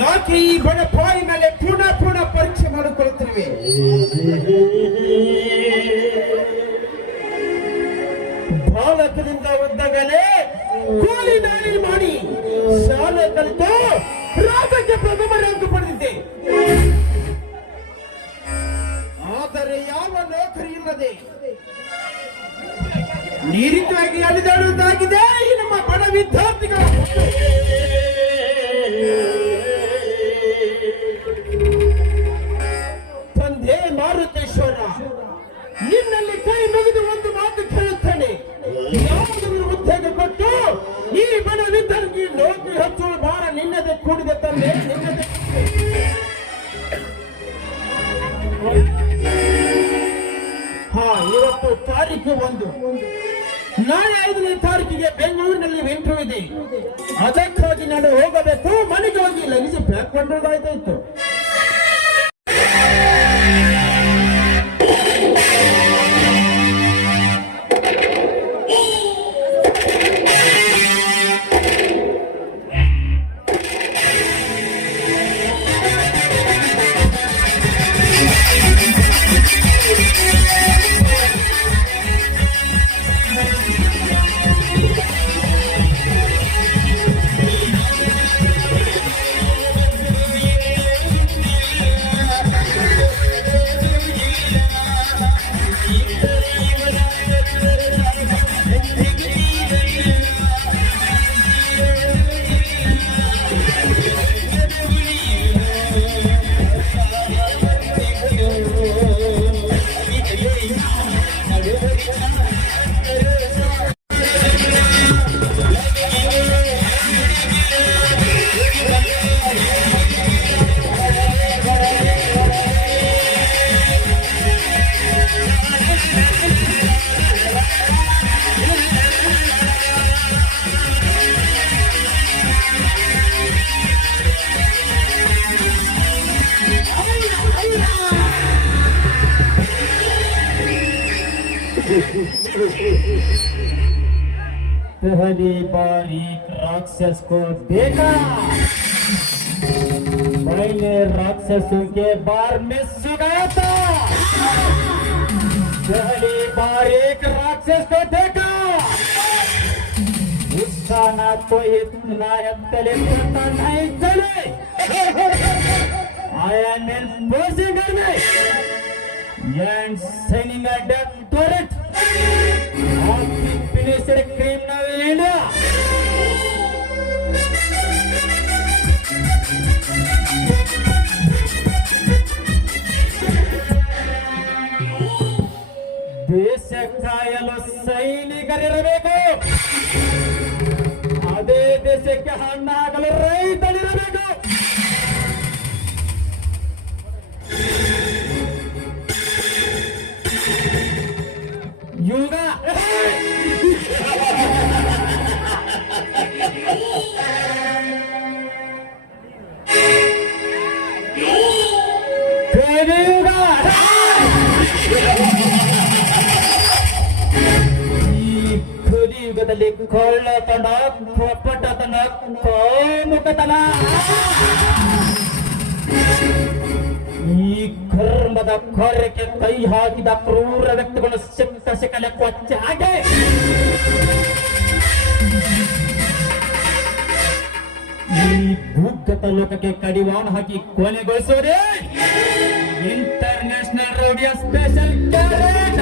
ಯಾಕೆ ಈ ಬಡಪಾಯಿ ಮೇಲೆ ಪುನಃ ಪುನಃ ಪರೀಕ್ಷೆ ಮಾಡಿಕೊಳ್ಳುತ್ತಿರುವೆ? ಬಾಲಕದಿಂದ ಉದ್ದಗಲೇ ಕೂಲಿ ನಾಲಿ ಮಾಡಿ ಶಾಲೆ ಕಲಿತು ರಾಜ್ಯಕ್ಕೆ ಪ್ರಥಮ ರ್ಯಾಂಕ್ ಪಡೆದಿದ್ದೆ. ಆದರೆ ಯಾವ ನೌಕರಿ ಇಲ್ಲದೆ ನೀರಿತವಾಗಿ ಅಲಿದಾಡುವುದಾಗಿದೆ ಈ ನಮ್ಮ ಬಡ ವಿದ್ಯಾರ್ಥಿಗಳ. ತಂದೆ ಮಾರುತೇಶ್ವರ, ನಿನ್ನಲ್ಲಿ ಕೈ ಮುಗಿದು ಒಂದು ಮಾತು ಕೇಳುತ್ತೇನೆ. ಯಾವುದಾದರೂ ಉದ್ಯೋಗ ಕೊಟ್ಟು ಈ ಬಡ ವಿದ್ಯಾರ್ಥಿ ನೌಕರಿ ಹಚ್ಚುವ ಭಾರ ನಿನ್ನದೇ ಕೂಡಿದೆ ತಂದೆ, ನಿನ್ನದೇ. ಇವತ್ತು ತಾರೀಕು 1, ನಾಳೆ 5ನೇ ತಾರೀಕಿಗೆ ಬೆಂಗಳೂರಿನಲ್ಲಿ ಇಂಟರ್ವ್ಯೂ ಇದೆ. ಅದಕ್ಕಾಗಿ ನಾನು ಹೋಗಬೇಕು. ಮನೆಗೆ ಹೋಗಿ ಲಗೇಜ್ ಪ್ಯಾಕ್ ಮಾಡೋದಾಯ್ತಾಯ್ತು. पहली बार एक राक्षस को देखा, मैंने राक्षसों के बार में सुनाया था। पहली बार एक राक्षस को देखा, उसका ना तो इतना तले पता नहीं चले। I am enforcing it and sending a death torrent of the finished criminal in India. ದೇಶ ಕಾಯಲು ಸೈನಿಕರಿರಬೇಕು, ಅದೇ ದೇಶಕ್ಕೆ ಹಣ್ಣಾಗಲು ರೈತರಿರಬೇಕು. ಯುಗ ಕಲಿಯುಗ. ಈ ಕಲಿಯುಗದಲ್ಲಿ ಕೊಳ್ಳತನ, ಕಪಟತನ, ಕೋಮುಖತನ, ಈ ಕರ್ಮದ ಕಾರ್ಯಕ್ಕೆ ಕೈ ಹಾಕಿದ ಕ್ರೂರ ವ್ಯಕ್ತಿಗಳು ಸಿಕ್ಕ ಸಿಕ್ಕಲೆ ಕೊಚ್ಚೆ ಹಾಗೆ ಈ ಭೂಗತ ಲೋಕಕ್ಕೆ ಕಡಿವಾಣ ಹಾಕಿ ಕೊನೆಗೊಳಿಸೋದೇ ಇಂಟರ್ನ್ಯಾಷನಲ್ ರೋಡಿಯೋ ಸ್ಪೆಷಲ್ ಕ್ಯಾರೆಟ್.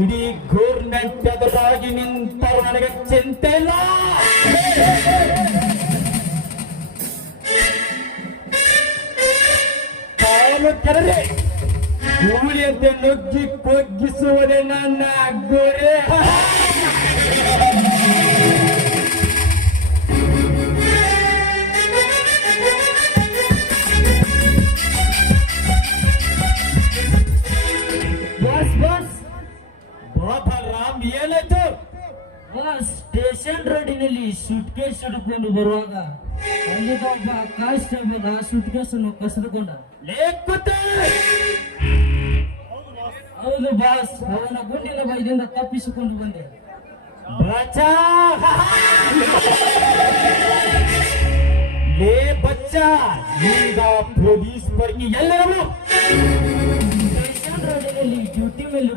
ಇಡೀ ಗೌರ್ಮೆಂಟ್ ಎದುರಾಗಿ ನಿಂತರು ನನಗೆ ಚಿಂತೆ ಇಲ್ಲ. ಕಾಲು ಕೆಡದೆ ಗೂಳಿಯಂತೆ ನುಗ್ಗಿ ಕೊಗ್ಗಿಸುವುದೇ ನನ್ನ ಗುರಿ. ರಾಮ್ ಏನಾಯ್ತು? ಸ್ಟೇಷನ್ ರೋಡಿನಲ್ಲಿ ಸುಟ್ಕೇಸ್ ಹಿಡ್ಕೊಂಡು ಬರುವಾಗ ಅಲ್ಲಿದ್ದ ಒಬ್ಬ ಕಾನ್ಸ್ಟೇಬಲ್ ಆ ಸುಟ್ಕೇಸ್ ಅನ್ನು ಕಸಿದುಕೊಂಡ. ಹೌದು ಬಾಸ್, ಅವನ ಗುಂಡಿನ ಭಯದಿಂದ ತಪ್ಪಿಸಿಕೊಂಡು ಬಂದೆ. ಬಚ್ಚಾ ಲೇ ಬಚ್ಚಾ ಈಗ ಪೊಲೀಸ್ ಬರ್ಗಿ ಎಲ್ಲರೂ ರೋಡಿನಲ್ಲಿ ಡ್ಯೂಟಿ ಮೇಲೆ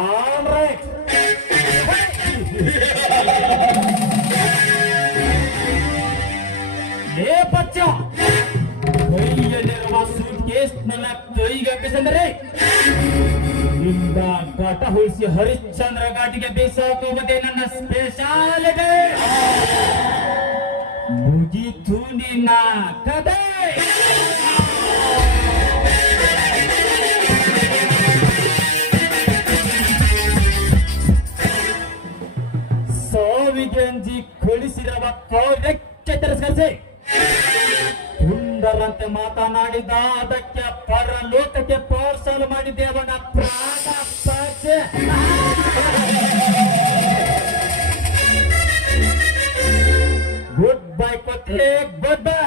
ಆಲ್ ರೈಟ್ ಲೇ ಬಚ್ಚಾ ಕೈಯಲ್ಲಿರುವ ಸೂಟ್ ಕೇಸ್ ನನ್ನ ಕೈಗೆ ಹಾಕಿಸಂದರೆ ನಿಂದ ಘಾಟ ಹೋಯಿಸಿ ಹರಿಶ್ಚಂದ್ರ ಘಾಟಿಗೆ ಬೇಸಾಕೋಬದೇ ನನ್ನ ಸ್ಪೆಷಾಲಿಟಿ ಮುಗಿತು ನಿನ್ನ ಕಥೆ ಸಾವಿಗೆ ಅಂಜಿ ಕಳಿಸಿರುವ ಕಾವ್ಯಕ್ಕೆ ತಿರಸ್ಕರಿಸಿ ಸುಂದರಂತೆ ಮಾತನಾಡಿದ ಅದಕ್ಕೆ ಪರಲೋಕಕ್ಕೆ ಪಾರ್ಸಲ್ ಮಾಡಿದ್ದೆ ಅವನ ಪ್ರಾಣ ಪಚೆ ಗುಡ್ ಬೈ ಕೊಟ್ರೆ ಗುಡ್ ಬೈ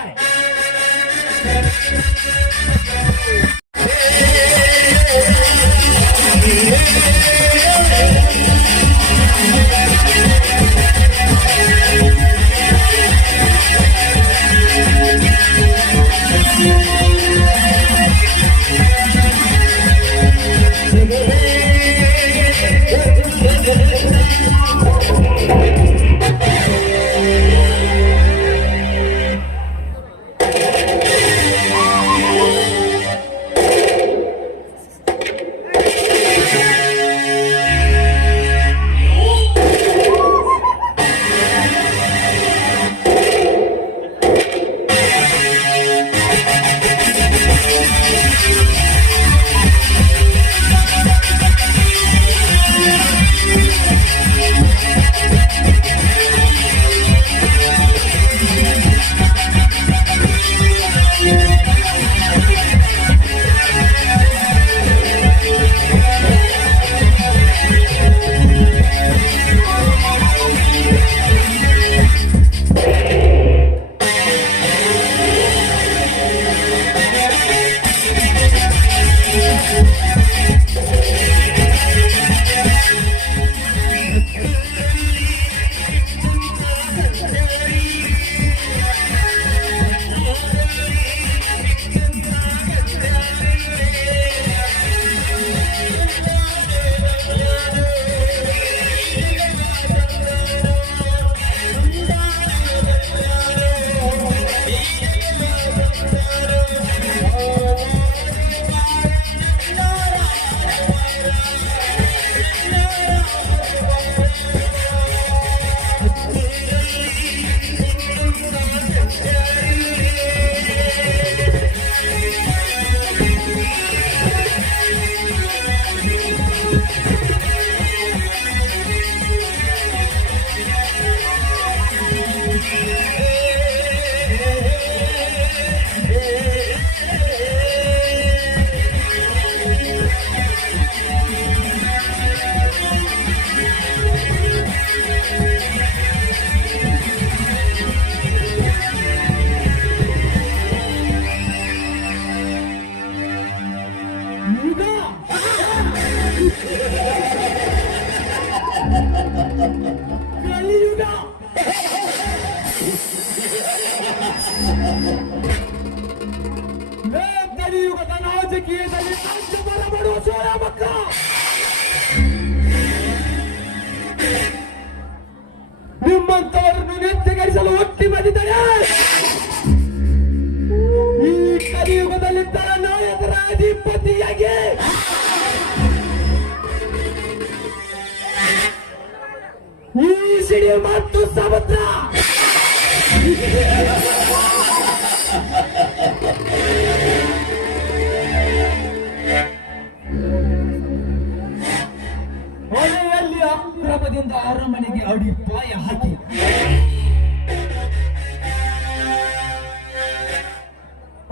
ಕಲಿಯುಗದ ರಾಜಕೀಯದಲ್ಲಿ ರಾಜ್ಯ ಬರಬಡುವ ಸೋಳ ಮಕ್ಕಳ ನಿಮ್ಮಂತವರನ್ನು ನೆತ್ತಿಗರಿಸಲು ಒಟ್ಟಿ ಬಂದಿದ್ದಾರೆ. ಈ ಕಲಿಯುಗದಲ್ಲಿ ತರ ನಾಯಕರ ಅಧಿಪತಿಯಾಗಿ ಈ ಸಿಡಿ ಮತ್ತು ಸಮುದ್ರ ಹೊಳೆಯಲ್ಲಿ ಅಕ್ರಮದಿಂದ ಅರಮನೆಗೆ ಅಡಿಪಾಯ ಹಾಕಿ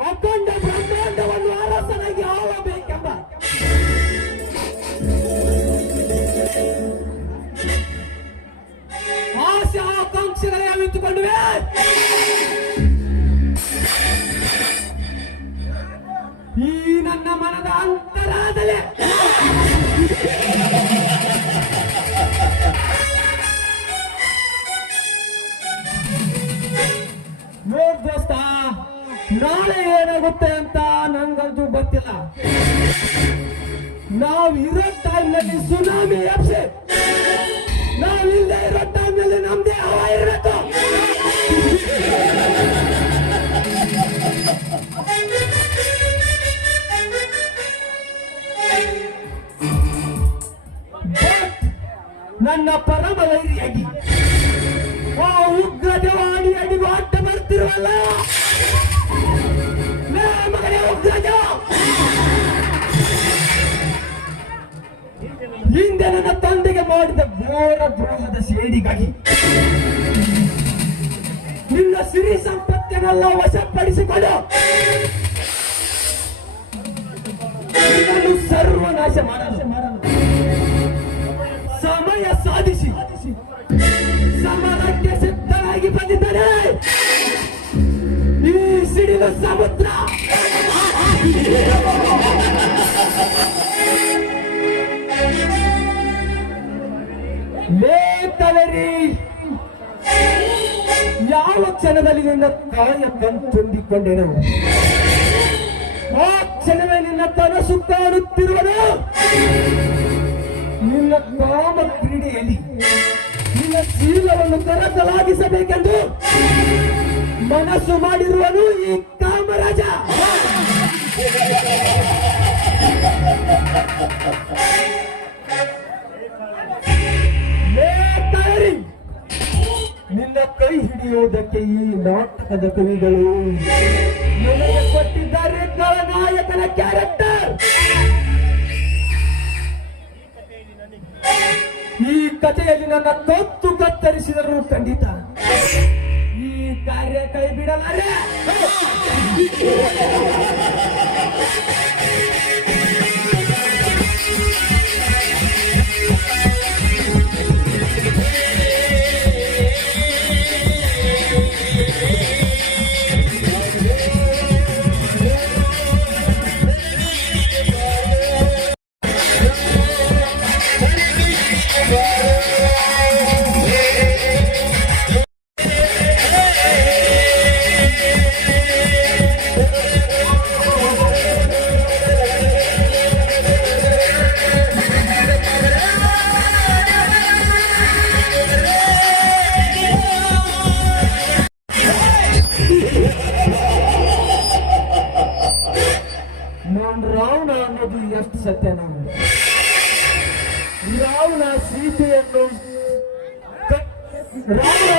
ಅಖಂಡ ಬ್ರಹ್ಮಾಂಡವನ್ನು ಅರಸನಾಗಿ ಆಳಬೇಕೆಂಬ ಆಶಾ ಆಕಾಂಕ್ಷೆಗಳೇ ಅವಿತುಕೊಂಡುವೆ. ಈ ನನ್ನ ಮನದ ಅಂತರಾದಲೆ ಏನಾಗುತ್ತೆ ಅಂತ ನಂಗಂತೂ ಗೊತ್ತಿಲ್ಲ. ನಾವ್ ಇರೋ ಟೈಮ್ನಲ್ಲಿ ಸುನಾಮಿ ಎಪ್ಸಿ, ನಾವಿಲ್ಲದೆ ಇರೋ ಟೈಮ್ನಲ್ಲಿ ನಮ್ದೇ ಹವಾ ಇರಬೇಕು. ನನ್ನ ಪರಮ ವೈರಿಯಾಗಿ ಆ ಉಗ್ರ ಜವಾಡಿ ಅಡಿಗೂ ಅಡ್ಡ ಬರ್ತಿರುವಲ್ಲ ಮಗನೇ ಉಗ್ರ ಜವ, ಹಿಂದೆ ನನ್ನ ತಂದೆಗೆ ಮಾಡಿದ ಘೋರ ದ್ರೋಹದ ಸೇಡಿಗಾಗಿ ನಿನ್ನ ಸಿರಿ ಸಂಪತ್ತನ್ನೆಲ್ಲ ವಶಪಡಿಸಿಕೊಂಡು ಸರ್ವನಾಶ ಮಾಡಲು ಸಮಯ ಸಾಧಿಸಿ ಸಮರಕ್ಕೆ ಸಿದ್ಧರಾಗಿ ಬಂದಿದ್ದಾರೆ. ಈ ಸಿಡಿಲು ಸಮುದ್ರ ಲೇಖನರಿ ಯಾವ ಕ್ಷಣದಲ್ಲಿ ನಿನ್ನ ಕಾಯ ಕಣ್ ತುಂಬಿಕೊಂಡೆನು, ಆ ಕ್ಷಣವೇ ನಿನ್ನ ಕನಸು ಕಾಣುತ್ತಿರುವುದು. ನಿನ್ನ ಕಾಮ ಕ್ರೀಡೆಯಲ್ಲಿ ನಿನ್ನ ಶೀಲವನ್ನು ಕರಕಲಾಗಿಸಬೇಕೆಂದು ಮನಸ್ಸು ಮಾಡಿರುವನು ಈ ಕಾಮರಾಜ. ನಿನ್ನ ಕೈ ಹಿಡಿಯುವುದಕ್ಕೆ ಈ ನಾಟಕದ ಕವಿಗಳು ನನಗೆ ಕೊಟ್ಟಿದ್ದಾರೆ ಖಳನಾಯಕನ ಕ್ಯಾರೆಕ್ಟರ್. ಈ ಕಥೆಯಲ್ಲಿ ನನ್ನ ಕತ್ತು ಕತ್ತರಿಸಿದರೂ ಖಂಡಿತ ಈ ಕಾರ್ಯ ಕೈ ಬಿಡಲಾರೆ. ರಾವಣ ಅನ್ನೋದು ಎಷ್ಟು ಸತ್ಯ. ರಾವಣ ಸೀತೆಯನ್ನು ರಾವಣ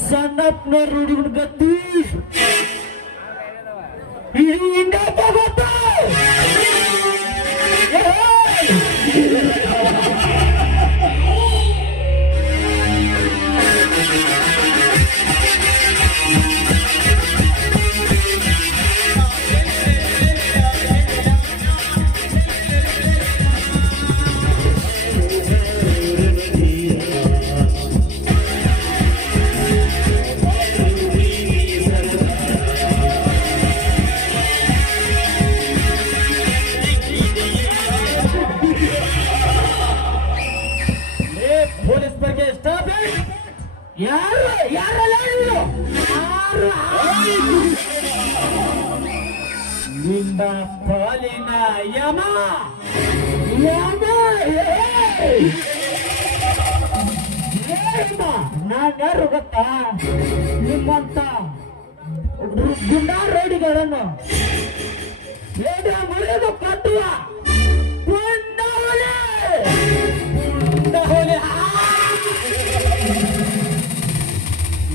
ಸಣ್ಣಪ್ಪನ ರೂಢಿಗಳು ಗತ್ತಿ ಹಿಂಗ ತಗೋತ ನಿನ್ನ ಪಾಲಿನ ಯಮ ಯಮ ನಾನ್ಯಾರು ಗೊತ್ತಾ? ನಿಮ್ಮಂತ ಗುಂಡಾ ರೋಡಿಗಳನ್ನು ಮುರಿದು ಕಟ್ಟುವ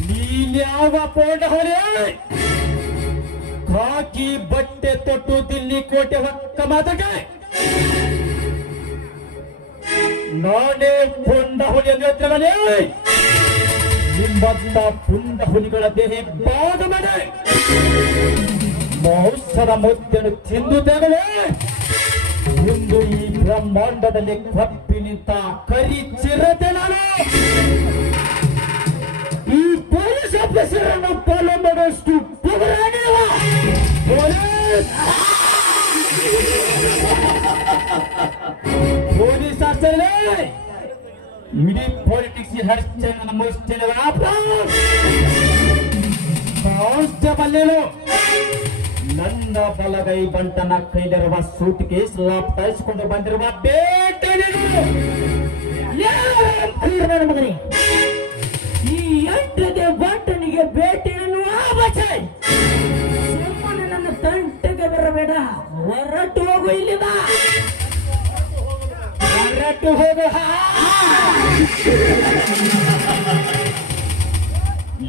ನೀನ್ಯಾ ಯಾವ ಪೋಂಡ ಹೊರೆ ಕಾಕಿ ಬಟ್ಟೆ ತೊಟ್ಟು ದಿಲ್ಲಿ ಕೋಟೆ ಹೊಕ್ಕ ಮಾತಕ್ಕೆ ನಾನೇ ಪುಂಡ ಹುಲಿ ಎಂದು ಹೇಳ್ತಿರಲೇ ನಿಮ್ಮಂತ ಪುಂಡ ಹುಲಿಗಳ ದೇಹ ಬಾಗ ಮನೆ ಮೌಸರ ಮುದ್ದೆಯನ್ನು ತಿಂದು ತೆಗಲೇ ಇಂದು ಈ ಬ್ರಹ್ಮಾಂಡದಲ್ಲಿ ಕಪ್ಪಿ ನಿಂತ ಕರಿ ಚಿರತೆ ನಾನು ಈ ಪೊಲೀಸ್ ಆಫೀಸರನ್ನು ಫಾಲೋ ಮಾಡೋಷ್ಟು ಪವರಾಗಿರುವ ಪೊಲೀಸ್ ಆಫೀಸರೇ ಇಡೀ ಪಾಲಿಟಿಕ್ಸ್ ಹರಿಸ್ತೇನೆ ನನ್ನ ಮುಗಿಸ್ತೇನೆ ಕಾನ್ಸ್ಟೇಬಲ್ ನನ್ನ ಬಲಗೈ ಬಂಟನ ಕೈಲಿರುವ ಸೂಟ್ ಕೇಸ್ ಲಾಪ್ತಾಯಿಸಿಕೊಂಡು ಬಂದಿರುವ ಬೇಟೆ ಮಗನಿ ಈ ಎಂಟನೇ ಬಂಟನಿಗೆ ಬೇಟೆ ಅನ್ನುವ ಸುಮ್ಮನೆ ನನ್ನ ತಂಟೆಗೆ ಬರಬೇಡ ಹೊರಟು ಹೋಗು ಇಲ್ಲಿದ ಹೊರಟು ಹೋಗು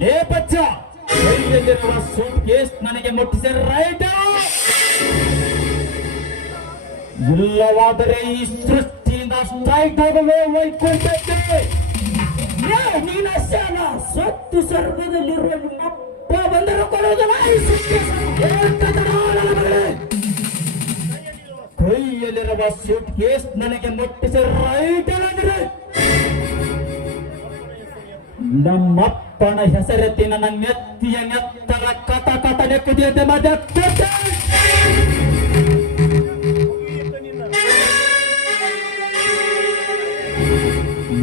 ಲೇ ಬಚ್ಚ ಕೈಯಲ್ಲಿರುವ ಸೂಟ್ ಕೇಸ್ ನನಗೆ ಮುಟ್ಟಿಸಿ ರೈಟ್ ಇಲ್ಲವಾದರೆ ಈ ಸೃಷ್ಟಿಯಿಂದ ಸ್ಟ್ರೈಕ್ ಆಗಲು ವೈಕುಂಠಕ್ಕೆ ನೀನಷ್ಟೇನ ಸತ್ತು ಸ್ವರ್ಗದಲ್ಲಿರುವ ನಿಮ್ಮಪ್ಪ ಬಂದರು ಕೊಡುವುದಿಲ್ಲ ಕೈಯಲ್ಲಿರುವ ಸೂಟ್ ಕೇಸ್ ನನಗೆ ಮುಟ್ಟಿಸಿ ರೈಟ್ ಹೇಳಿದ್ರೆ ನಮ್ಮಪ್ಪನ ಹೆಸರೆತ್ತಿ ನನ್ನ ನೆತ್ತಿಯ ನೆತ್ತರ ಕಟ ಕಟ ನೆಕ್ಕದಿಯಂತೆ ಮತ್ತೆ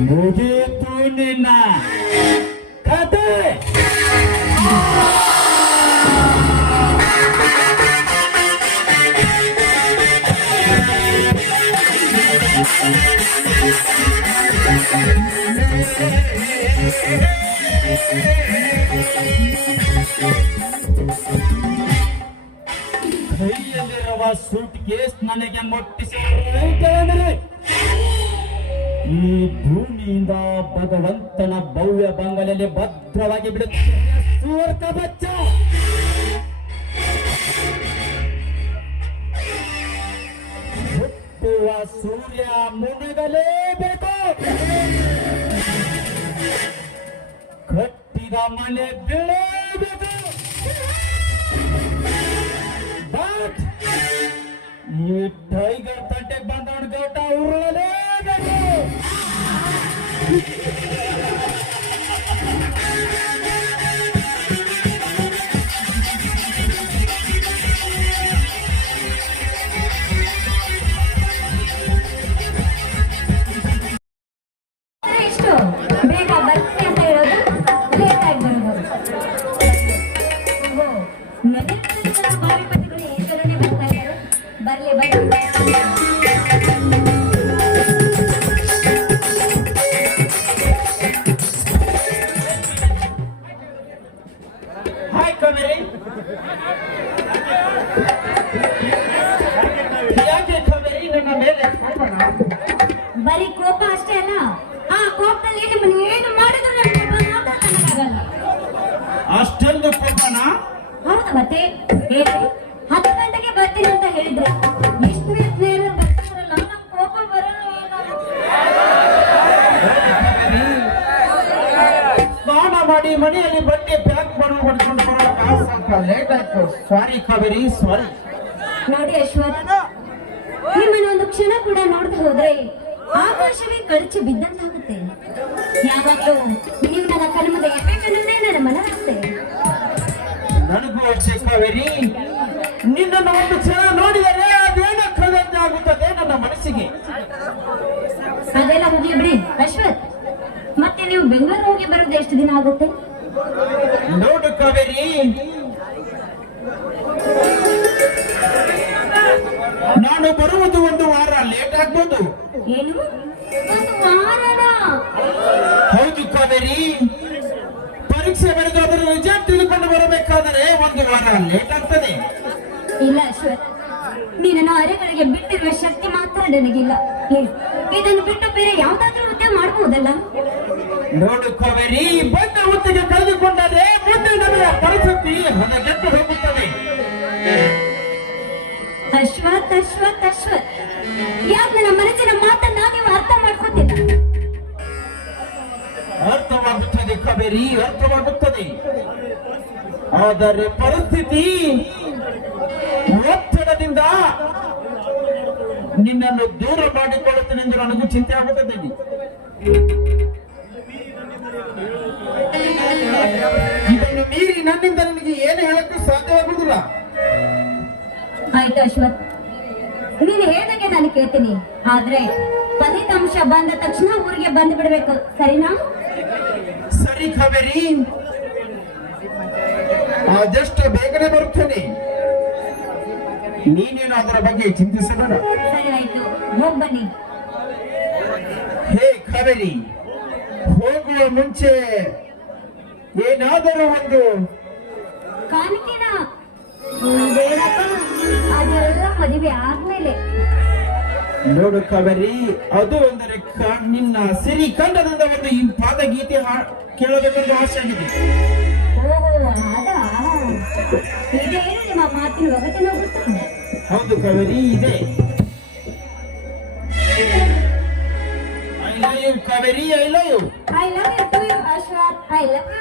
ಮುಗೀತು ನಿನ್ನ ಕತೆ ಕೈಯಲ್ಲಿರುವ ಸೂಟ್ ಕೇಸ್ ನನಗೆ ಮುಟ್ಟಿಸಿ ಈ ಭೂಮಿಯಿಂದ ಭಗವಂತನ ಭವ್ಯ ಬಂಗಲೆಯಲ್ಲಿ ಭದ್ರವಾಗಿ ಬಿಡುತ್ತದೆ ಸ್ವರ್ಗ ಬಚ್ಚ ಹುಟ್ಟುವ ಸೂರ್ಯ ಮುಳುಗಲೇಬೇಕು ಕಟ್ಟಿದ ಮನೆ ಬೀಳಬೇಕು ಬಟ್ ಈ ಟೈಗರ್ ತಂಟೆಗೆ ಬಂದವನು ಗೌಟ ಉರುಳಲೇಬೇಕು ಎಷ್ಟು ಬೇಗ ಬರ್ತೀನಿ ಅಂತ ಹೇಳೋದು ಲೇಟ್ ಆಗಿ ಬರ್ಬೋದು ಭಾವಿಪತಿಗಳು ಈ ಥರನೇ ಬರ್ತಾ ಇದ್ದಾರೆ ಬರ್ಲಿ ಬರ್ಲಿ ಹಾಯ್ ಕಮೇರಿ ಯಾಕೆ ಕಮೇರಿ ನನ್ನ ಮೇಲೆ ಬರೀ ಕೋಪ ಅಷ್ಟೇ ಅಲ್ಲ ಆ ಕೋಪದಲ್ಲಿ ನಿಮ್ಮನ್ನು ಏನು ಮಾಡಿದ್ರು ನನಗಾಗಲ್ಲ ಅಷ್ಟೊಂದು ಕೋಪನ ಹೌದಾ ಮತ್ತೆ ಹೇಳಿ 10 ಗಂಟೆಗೆ ಬರ್ತೀನಿ ಅಂತ ಹೇಳಿದ್ರೆ ಎಷ್ಟು ನೇರ ಬರ್ತಾರಲ್ಲ ನಮ್ಮ ಕೋಪ ಬರಲ್ಲ ಸ್ನಾನ ಮಾಡಿ ಮನೆಯಲ್ಲಿ ಬಟ್ಟೆ ಪ್ಯಾಕ್ ಮಾಡ್ಕೊಂಡು ಬರೋಕೆ ಲೇಟ್ ಆಯ್ತು ಸಾರಿ ಕಾವೇರಿ ಸಾರಿ ನೋಡಿ ಅಶ್ವಥ್ ನಿಮ್ಮನ್ನು ಒಂದು ಕ್ಷಣ ಕೂಡ ನೋಡ್ತಾ ಹೋದ್ರೆ ಆಕಾಶವೇ ಕಳಚಿ ಬಿದ್ದಂತಾಗುತ್ತೆ ಯಾವಾಗಲೂ ನೀವು ನನ್ನ ಕರ್ಮದ ಎಫೆಕ್ಟನ್ನೇ ನನ್ನ ಮನಸ್ಸೆ ನನಗೂ ಅಷ್ಟೇ ಕಾವೇರಿ ನಿನ್ನನ್ನು ಒಂದು ಕ್ಷಣ ನೋಡಿದರೆ ಅದೇನೋ ಕಳೆದಂತೆ ಆಗುತ್ತದೆ ನನ್ನ ಮನಸ್ಸಿಗೆ ಅದೆಲ್ಲ ಹೋಗ್ಲಿ ಬಿಡಿ ಅಶ್ವಥ್ ಮತ್ತೆ ನೀವು ಬೆಂಗಳೂರು ಹೋಗಿ ಬರೋದು ಎಷ್ಟು ದಿನ ಆಗುತ್ತೆ ನೋಡು ಕಾವೇರಿ ನಾನು ಬರುವುದು ಒಂದು ವಾರ ಲೇಟ್ ಆಗ್ಬೋದು ಏನು ಒಂದು ವಾರನ ಹೌದು ಕಾವೇರಿ ಪರೀಕ್ಷೆ ಬರೆದು ಅದರ ರಿಸಲ್ಟ್ ತಿಳಿದುಕೊಂಡು ಬರಬೇಕಾದರೆ ಒಂದು ವಾರ ಲೇಟ್ ಆಗ್ತದೆ ಇಲ್ಲ ಅಶ್ವಥ್ ನೀನನ್ನು ಅರೆಗಳಿಗೆ ಬಿಟ್ಟಿರುವ ಶಕ್ತಿ ಮಾತ್ರ ನನಗಿಲ್ಲ ಹೇಳು ಇದನ್ನು ಬಿಟ್ಟು ಬೇರೆ ಯಾವ್ದಾದ್ರೂ ಉದ್ಯೋಗ ಮಾಡಬಹುದಲ್ಲ? ನೋಡು ಕಾವೇರಿ, ಬಂದ ಹೊತ್ತಿಗೆ ಕಳೆದುಕೊಂಡರೆ ಮುಂದೆ ನಮಗೆ ಪರಿಸ್ಥಿತಿ ಹದಗೆಟ್ಟು ಹೋಗುತ್ತದೆ. ಅಶ್ವಥ್ ಅಶ್ವಥ್ ಅಶ್ವಥ್, ಯಾಕೆ ನನ್ನ ಮನಸ್ಸಿನ ಮಾತನ್ನ ನೀವು ಅರ್ಥ ಮಾಡ್ಕೊತಿಲ್ಲ? ಅರ್ಥವಾಗುತ್ತದೆ ಕಾವೇರಿ, ಅರ್ಥವಾಗುತ್ತದೆ. ಆದರೆ ಪರಿಸ್ಥಿತಿ ಒತ್ತಡದಿಂದ ನಿನ್ನನ್ನು ದೂರ ಮಾಡಿಕೊಳ್ಳುತ್ತೇನೆ ಎಂದು ನನಗೂ ಚಿಂತೆ ಆಗುತ್ತದೆ. ಇದನ್ನು ಮೀರಿ ನನ್ನಿಂದ ನಿನಗೆ ಏನು ಹೇಳಕ್ಕೆ ಸಾಧ್ಯವಾಗುವುದಿಲ್ಲ. ಆಯ್ತು ಅಶ್ವಥ್, ನೀನು ಹೇಳಿದಾಗೆ ನಾನು ಕೇಳ್ತೀನಿ. ಆದ್ರೆ ಫಲಿತಾಂಶ ಬಂದ ತಕ್ಷಣ ಊರಿಗೆ ಬಂದು ಬಿಡ್ಬೇಕು, ಸರಿನಾ? ಸರಿ ಕಾವೇರಿ, ಆದಷ್ಟು ಬೇಗನೆ ಬರುತ್ತೇನೆ. ನೀನೇನು ಅದರ ಬಗ್ಗೆ ಚಿಂತಿಸಬೇಡ. ಸರಿ ಆಯ್ತು, ಹೋಗ್ ಬನ್ನಿ. ಹೇ ಕಾವೇರಿ, ಹೋಗುವ ಮುಂಚೆ ಏನಾದರೂ ಒಂದು ಕಾಣಿಕೆನ ಬೇಡಪ್ಪ, ಅದೆಲ್ಲ ಮದುವೆ ಆದ್ಮೇಲೆ. ನೋಡು ಕಾವೇರಿ, ಅದು ಅಂದರೆ ನಿನ್ನ ಸಿರಿ ಕಂಡದಿಂದ ಒಂದು ಈ ಪಾದ ಗೀತೆ ಕೇಳಬೇಕೆಂದು ಆಸೆ ಆಗಿದೆ. ಓಹೋ, ಅದಾ? ಇದೇನು ನಿಮ್ಮ ಮಾತಿನ ಒಗಟಿನ ಗೊತ್ತಾ? ಹೌದು ಕಾವೇರಿ, ಇದೆ. I love you Kaveri, I love you. I love you too you Ashwath, I love you.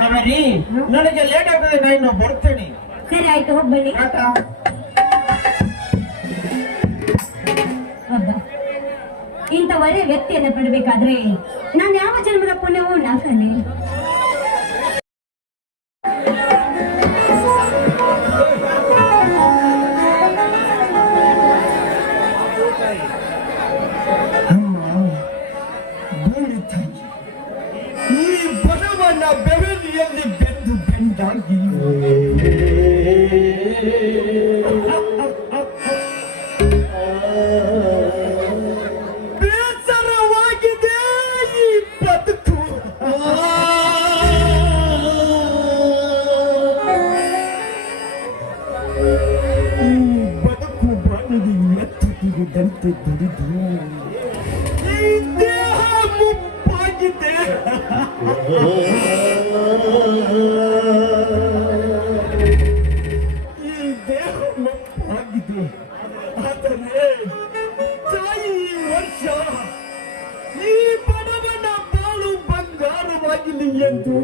Kaveri, ನನಗೆ ಲೇಟ್ ಆಗ್ತದೆ, ನಾನು ಬರ್ತೇನೆ. ಸರಿ ಆಯ್ತು, ಹೋಗ್ ಬನ್ನಿ. ಟಾಟಾ. ಹೌದಾ? ಇಂಥ ಒಳ್ಳೆ ವ್ಯಕ್ತಿಯನ್ನ ಪಡಬೇಕಾದ್ರೆ ನಾನು ಯಾವ ಜನ್ಮದ ಪುಣ್ಯವೂ ನಾಕನೆ. ಈ ಬಡವನ ಬೆರಳಿಯಲ್ಲಿ ಬೆಂದು ಬೆಂದಾಗಿ ಬೇಸರವಾಗಿದೆ ಈ ಬದುಕು. ಬದುಕು ಬಾಳಿಗೆ ಎತ್ತುತ್ತಿರುವಂತೆ ದುಡಿದು ಈ ದೇಹ ಮುಪ್ಪಾಗಿದೆ. ಈ ದೇಹ ಮುಪ್ಪಾಗಿದೆ, ಆದರೆ ಆಗಲಿ ಎಂದು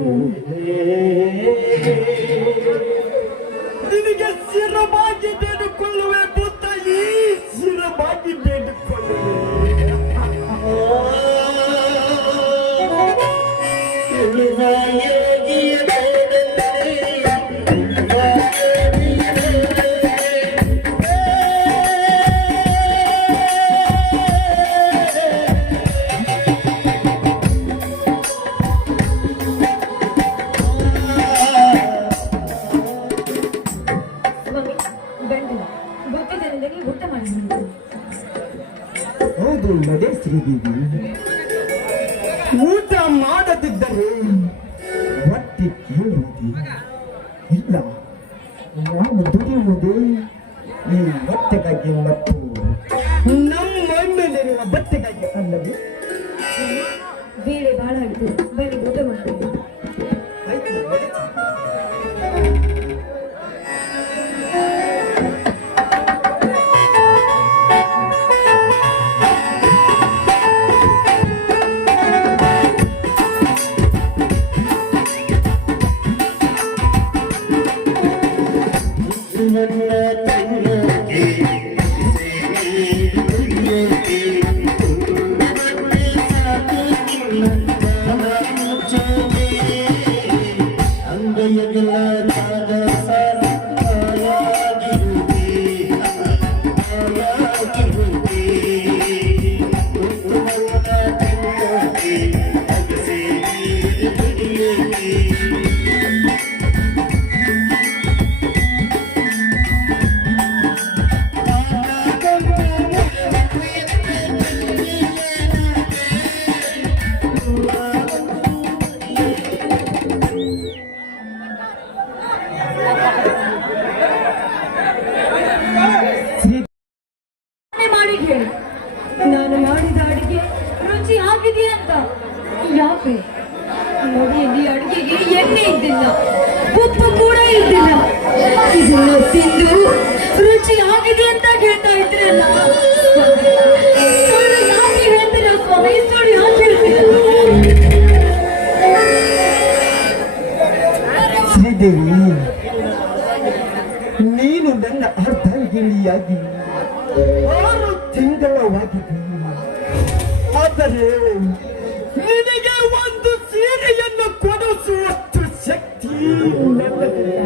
ನಿನಗೆ ಶಿರವಾಗಿ ಬೇಡಿಕೊಳ್ಳುವೆ ಬುದ್ಧ, ಈ ಶಿರವಾಗಿ ಬೇಡಿಕೊಳ್ಳುವೆ. ಹೌದು ನಡೆ ಶ್ರೀದೇವಿ, ಊಟ ಮಾಡದಿದ್ದರೆ ಹೊಟ್ಟೆ ಕೇಳುವುದೇ ಇಲ್ಲ. ನಾವು ದುಡಿಯುವುದೇ ಈ ಹೊಟ್ಟೆಗಾಗಿ ಮತ್ತು ನಮ್ಮ ಮೇಲಿರುವ ಬಟ್ಟೆಗಾಗಿ ಅಲ್ಲದೆ. ಬೇಳೆ ಬಹಳ ಆಯ್ತು, ಬನ್ನಿ ಊಟ ಮಾಡ್ತೀವಿ. ನಾನು ಮಾಡಿದ ಅಡಿಗೆ ರುಚಿ ಆಗಿದೆ ಅಂತ. ಯಾಕೆ ನೋಡಿ, ಈ ಅಡಿಗೆಗೆ ಎಣ್ಣೆ ಇದ್ದಿಲ್ಲ, ಉಪ್ಪು ಕೂಡ ಇದ್ದಿಲ್ಲ. ಇದನ್ನು ತಿಂದು ರುಚಿ ಆಗಿದೆ ಅಂತ ಹೇಳ್ತಾ ಇದ್ರಲ್ಲ, ಸುಳ್ಳು ಯಾಕೆ ಹೇಳ್ತೀರ ಸ್ವಾಮಿ? ಸುಳ್ಳು ಯಾಕೆ ಹೇಳ್ತೀರ? ಶ್ರೀದೇವಿ, ನೀನು ನನ್ನ ಅರ್ಧಾಂಗಿನಿಯಾಗಿ 6 ತಿಂಗಳವಾಗಿದೆ. ಆದರೆ ನಿನಗೆ ಒಂದು ಸೀರೆಯನ್ನು ಕೊಡಿಸುವಷ್ಟು ಶಕ್ತಿ ನನ್ನದಿಲ್ಲ.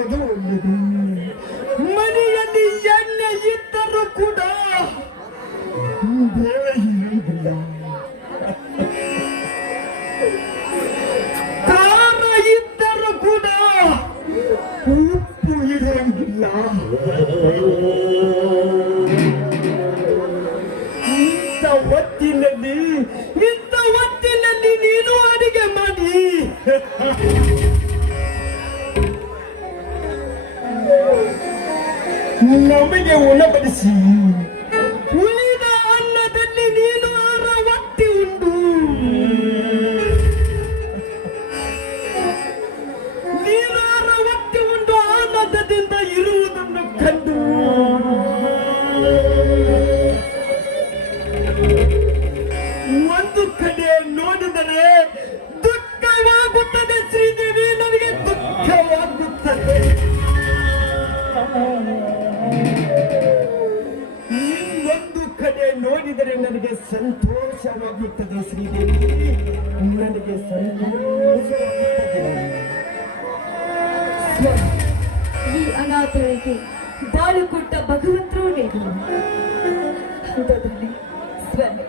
ಅದು ಒಳ್ಳೆಯದು. ಮನೆಯಲ್ಲಿ ಎಣ್ಣೆ ಇದ್ದರೂ ಕೂಡ ಬೇಳೆ ಇರುವುದಿಲ್ಲ, ಖಾರ ಇದ್ದರೂ ಕೂಡ ಉಪ್ಪು ಇರುವಂಗಿಲ್ಲ. ಇಂಥ ಹೊತ್ತಿನಲ್ಲಿ ನೀನು ಅಡಿಗೆ ಮಾಡಿ ನಮಗೆ ಉಣಬಡಿಸಿ ಉಳಿದ ಅನ್ನದಲ್ಲಿ ನೀನು ಹೊಟ್ಟೆ ಉಂಡು ಹೊಟ್ಟೆ ಉಂಡು ಆನಂದದಿಂದ ಇರುವುದನ್ನು ಕಂಡು ಒಂದು ಕಡೆ ನೋಡಿದರೆ ದುಃಖವಾಗುತ್ತದೆ ಶ್ರೀದೇವಿ, ನನಗೆ ದುಃಖವಾಗುತ್ತದೆ. ಒಂದು ಕಡೆ ನೋಡಿದರೆ ನನಗೆ ಸಂತೋಷವಾಗುತ್ತದೆ ಶ್ರೀದೇವಿ, ನನಗೆ ಸಂತೋಷವಾಗುತ್ತದೆ. ಈ ಅನಾಥರಿಗೆ ಬಾಳು ಕೊಟ್ಟ ಭಗವಂತರು ನೀವು. ಸ್ವಾಮಿ,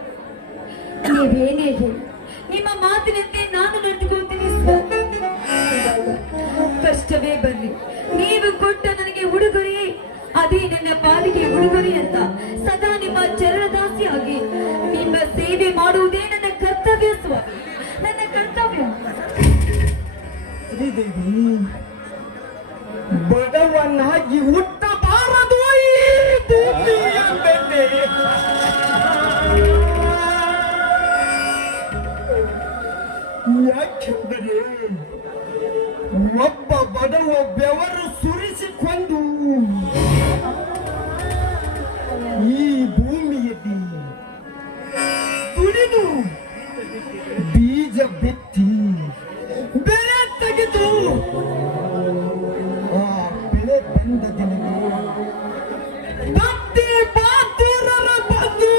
ನೀವೇನೇ ಹೇಳಿ ನಿಮ್ಮ ಮಾತಿನಂತೆ ನಾನು ನಡೆದುಕೊಳ್ತೀನಿ ಸ್ವಾಮಿ. ಕಷ್ಟವೇ ಬರಲಿ, ನೀವು ಕೊಟ್ಟ ನನಗೆ ಉಡುಗೊರೆ ಅದೇ ನನ್ನ ಪಾಲಿಗೆ ಉಡುಗೊರೆ ಅಂತ ಸದಾ ನಿಮ್ಮ ಚರಣದಾಸಿಯಾಗಿ ನಿಮ್ಮ ಸೇವೆ ಮಾಡುವುದೇ ನನ್ನ ಕರ್ತವ್ಯ ಸ್ವಾಮಿ, ನನ್ನ ಕರ್ತವ್ಯ. ಶ್ರೀದೇವಿ, ಬಡವನಾಗಿ ಹುಟ್ಟಬಾರದು ಈ ಭೂಮಿಯ ಮೇಲೆ. ಯಾಕೆಂದರೆ ಒಬ್ಬ ಬಡವ ಬೆವರು ಸುರಿಸಿಕೊಂಡು ಈ ಭೂಮಿಯಲ್ಲಿ ಬೆಳಗಿತು ಆ ಬೆಳೆ ಬಂದ ದಿನವೇ ಭಕ್ತಿ ಬಾತಿರರ ಬಂದು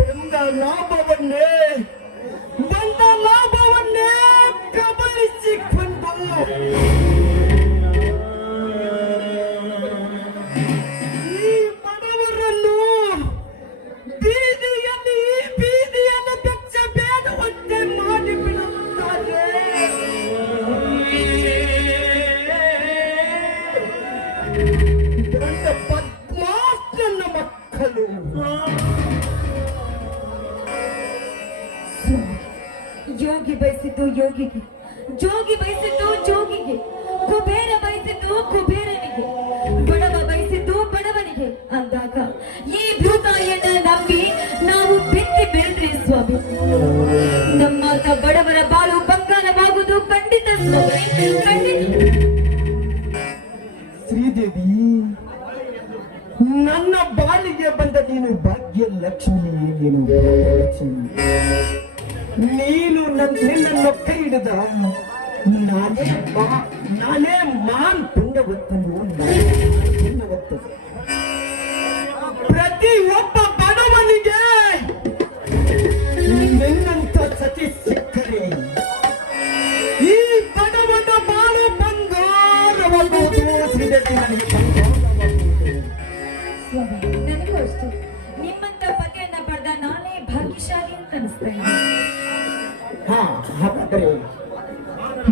ಬಂದ ಲಾಭವನ್ನೇ ಕಬಳಿಸಿಕೊಂಡು ಈ ಬಡವರನ್ನು ಬೀದಿಯನ್ನು ಬೆಚ್ಚ ಬೇಡುವಂತೆ ಮಾಡಿಬಿಡುತ್ತಾರೆ. ದೊಡ್ಡ ಬದ್ಮಾಸ್ ನನ್ನ ಮಕ್ಕಳು. ಯೋಗಿ ಬಯಸಿದ್ದು ಯೋಗಿಗೆ, ಜೋಗಿ ಬಯಸಿದ್ದು ಜೋಗಿಗೆ, ಕುಬೇರ ಬಯಸಿದ್ದು ಕುಬೇರನಿಗೆ, ಬಡವ ಬಯಸಿದ್ದು ಬಡವನಿಗೆ ಅಂದಾಗ ಈ ಭೂತಾಯಿಯನ್ನ ನಂಬಿ ನಾವು ಬಿತ್ತಿ ಬೆಳೆದ್ರಿ ಸ್ವಾಮಿ. ನಮ್ಮಂತ ಬಡವರ ಬಾಳು ಬಂಗಾರವಾಗುವುದು ಖಂಡಿತ ಸ್ವಾಮಿ, ಖಂಡಿತ. ಶ್ರೀದೇವಿ, ನನ್ನ ಬಾಳಿಗೆ ಬಂದ ನೀನು ಭಾಗ್ಯ ಲಕ್ಷ್ಮಿ. ನೀನು ಲಕ್ಷ್ಮಿ. ನೀನು ನಿನ್ನನ್ನು ಕೈ ಹಿಡಿದ ನಾನೇ ಮಾನ್ ಪುಣ್ಯವತ್ತನು. ಪ್ರತಿ ಒಬ್ಬ ಬಡವನಿಗೆ ನಿನ್ನಂತ ಸತಿ ಸಿಕ್ಕರೆ ಈ ಬಡವನ ಬಾಳು ಬಂಗಾರವಾಗುವುದು. ಶ್ರೀದೇವಿ, ನನಗೆ ಬಂಗಾರವಾಗುವುದು. ಸ್ವಾಮಿ, ನನಗೂ ಅಷ್ಟೇ. ನಿಮ್ಮಂತ ಪತಿಯನ್ನ ಪಡೆದ ನಾನೇ ಭಾಗ್ಯಶಾಲಿ ಅಂತ ಅನಿಸ್ತಾ ಇದೆ. ಹಾಗಾದರೆ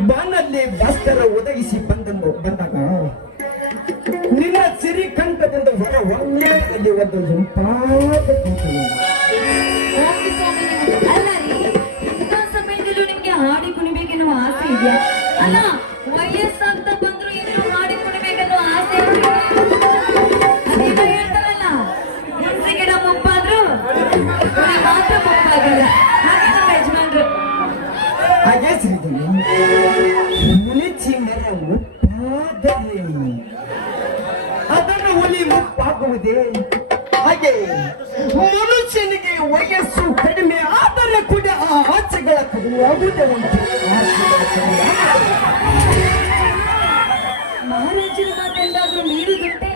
ಬಾನಲ್ಲಿ ಭಾಸ್ಕರ ಒದಗಿಸಿ ಬಂದಾಗ ನಿನ್ನ ಸಿರಿಕಂಠದಿಂದ ಹೊರ ಒಳ್ಳೆ ಅಲ್ಲಿ ಒಂದು ಇಂಪಾದ ಕೂತಲು. ಹೋಗಿ ಸ್ವಾಮಿ, ಅಲ್ಲ ರೀ, ಇಂಥ ಸಮಯದಲ್ಲೂ ನಿಮ್ಗೆ ಹಾಡಿ ಕುಣಿಬೇಕೆನ್ನುವ ಆಸೆ ಇದೆಯಾ? ಅಲ್ಲ, ವಯಸ್ಸಾಗ್ತಾ ಬಂದ್ರು ಇನ್ನೂ ಹಾಡಿ ಕುಣಿಬೇಕೆನ್ನುವ ಆಸೆ ಇದೆಯಾ? ಅದೇನೋ ಹೇಳ್ತಾರಲ್ಲ, ಹೆಂಗಸ ಗಿಡ ಮುಪ್ಪಾದ್ರು ಕುರಿ ಮಾತ್ರ ಮುಪ್ಪಾಗಲ್ಲ. ಹಾಗೆ ನಮ್ಮ ಯಜಮಾನ್ರು. ಹಾಗೆ ಶ್ರೀದೇವಿ, ಮುನಿಚಿ ಮರ ಮುಪ್ಪಾದರೆ ಅದನ್ನು ಹುಲಿ ಮುಪ್ಪಾಗುವುದೇ? ಹಾಗೆ ಮನುಷ್ಯನಿಗೆ ವಯಸ್ಸು ಕಡಿಮೆ ಆದರೆ ಕೂಡ ಆ ಆಚೆಗಳ ಕಡಿಮೆಯಾಗುವುದೇ ಉಂಟು. ಮಹಾರಾಜರ ಮಾತೆಲ್ಲಾದ್ರೂ ನೀಡುದುಂಟೆ?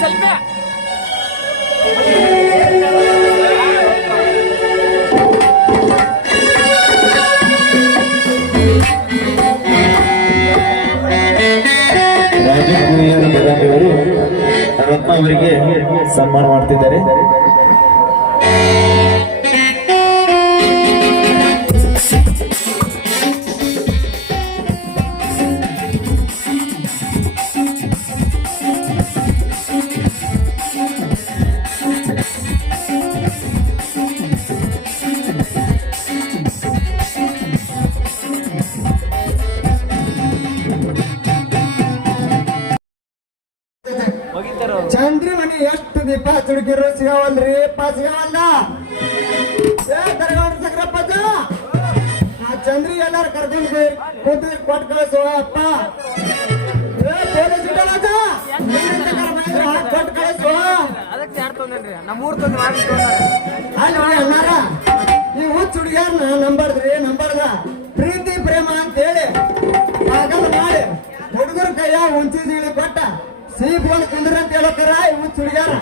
ಸೆಲ್ಫಿ ಅವರಿಗೆ ಸನ್ಮಾನ ಮಾಡ್ತಿದ್ದಾರೆ. ಚಂದ್ರಿ ಮನಿ ಎಷ್ಟು ದೀಪ ಚುಡುಕಿರು ಸಿಗವಲ್ರಿ ಸಿಗವಲ್ಲ ಸಕ್ರಪ್ಪಜ ಆ ಚಂದ್ರಿ ಎಲ್ಲಾರು ಕರ್ಕೊಂಡು ಕೂತ್ರಿ ಕೊಟ್ಟು ಕಳಿಸುವ ಅಪ್ಪ ಕೊಟ್ಟು ಕಳಿಸುವ ಅಲ್ರಿ ಅಣ್ಣಾರ ಈ ಹುಚ್ಚ ಹುಡುಗಿಯರ್ನ ನಂಬರ್ದ ಪ್ರೀತಿ ಪ್ರೇಮ ಅಂತೇಳಿ ಆಗಲ್ಲ ಮಾಡಿ ಹುಡುಗರ ಕೈಯ ಉಂಚಿ ಜೀಳಿ ಕೊಟ್ಟ ಸೀಫೋನ್ ಕುಂದ್ರ ಅಂತ ಹೇಳೋಕರ ಇವು ಚುಡಿಗಾರ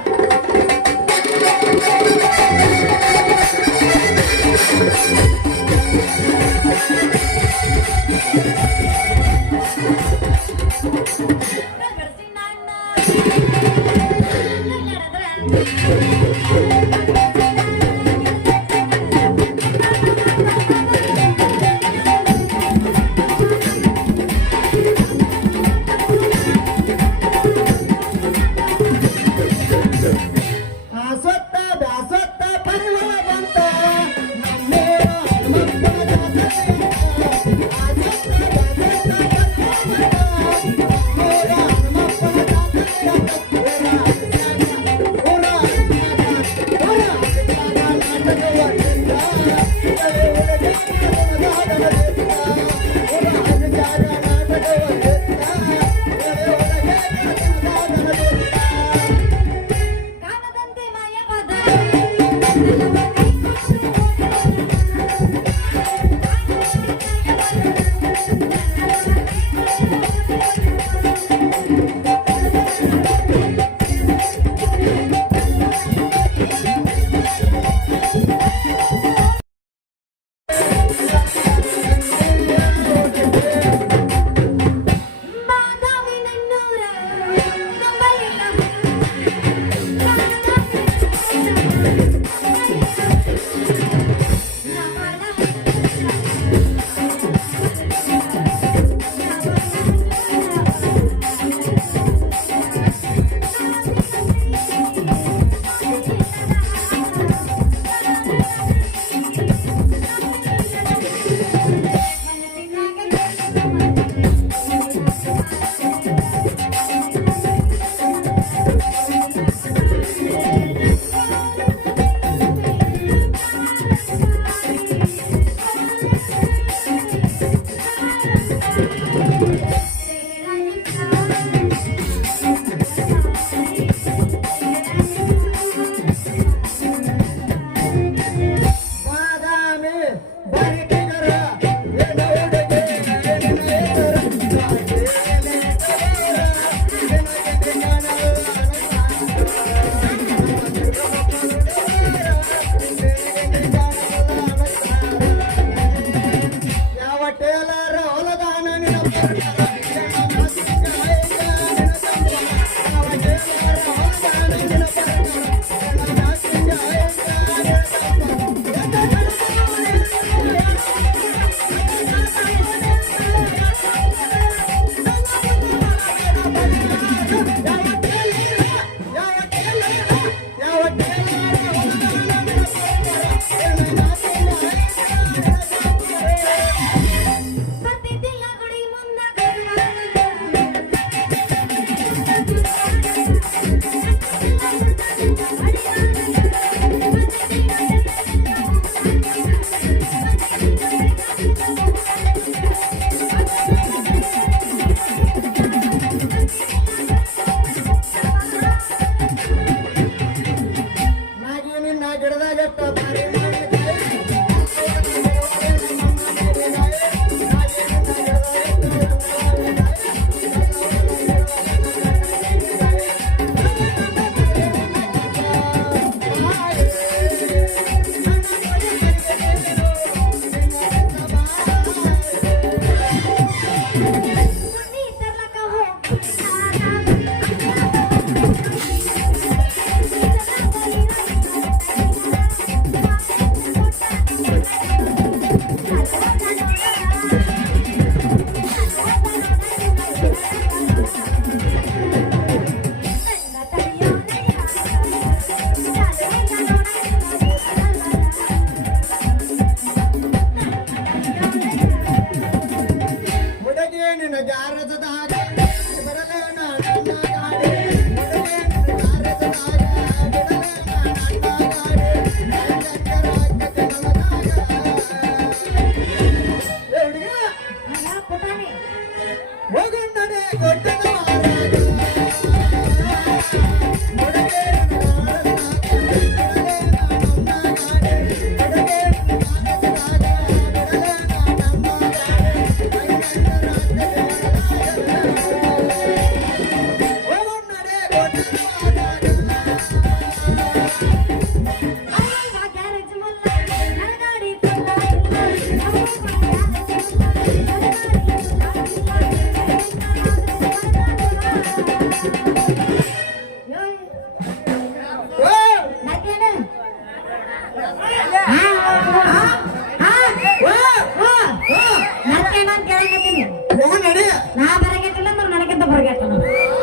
ಹೋಗು ನಡಿ. ನಾ ಬರಗೆಟ್ಟಿಲ್ಲ ನನಗಿಂತ ಬರಗೆಟ್ಟ